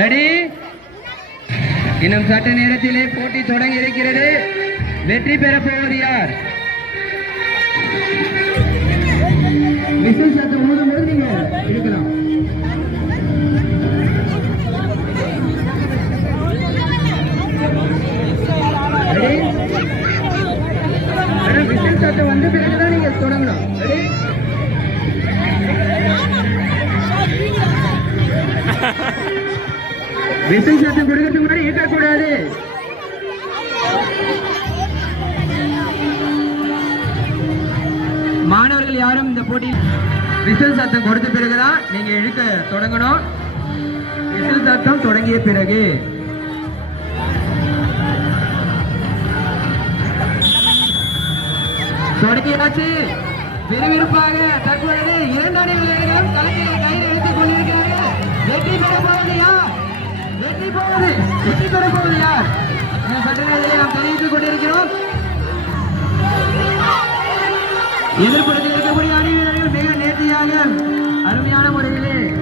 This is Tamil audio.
ரெடி? இன்னும் சற்று நேரத்திலே போட்டி தொடங்கி இருக்கிறது. வெற்றி பெற போவது யார்? விசில் சத்தம் ஊதும்போது நீங்க இருக்கலாம். விசில் சத்தம் வந்த பிறகுதான் நீங்க தொடங்கலாம். விசில் சத்தம் கொடுக்கறதுக்கு முன்னாடி இருக்கக்கூடாது. மாணவர்கள் யாரும் இந்த போட்டியில் விசில் சத்தம் கொடுத்த பிறகுதான் நீங்க இழுக்க தொடங்கணும். விசில் சத்தம் தொடங்கிய பிறகு தொடங்கியாச்சு. விறுவிறுப்பாக தற்பொழுது 2 அணி வீரர்களும் களத்தில் கையில் இழுத்துக் கொண்டிருக்கிறார்கள். வெற்றி பெற போவது யார்? வெற்றி பெற போவது யார்? சற்று நேரத்திலே நாம் தெரிவித்துக் கொண்டிருக்கிறோம். எதிர்ப்புறத்தில்